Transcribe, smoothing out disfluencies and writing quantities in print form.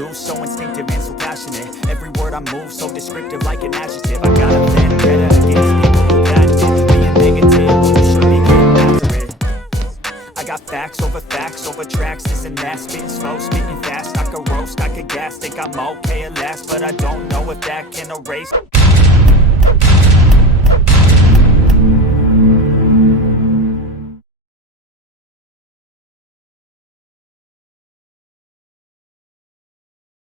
do, so instinctive and so passionate. Every word I move, so descriptive like an adjective. I got a vendetta against people who patented being negative, when you should be getting after it. I got facts over tracks, this and that. Spitting slow, spitting fast, I could roast, I could gas. Think I'm okay at last, but I don't know if that can erase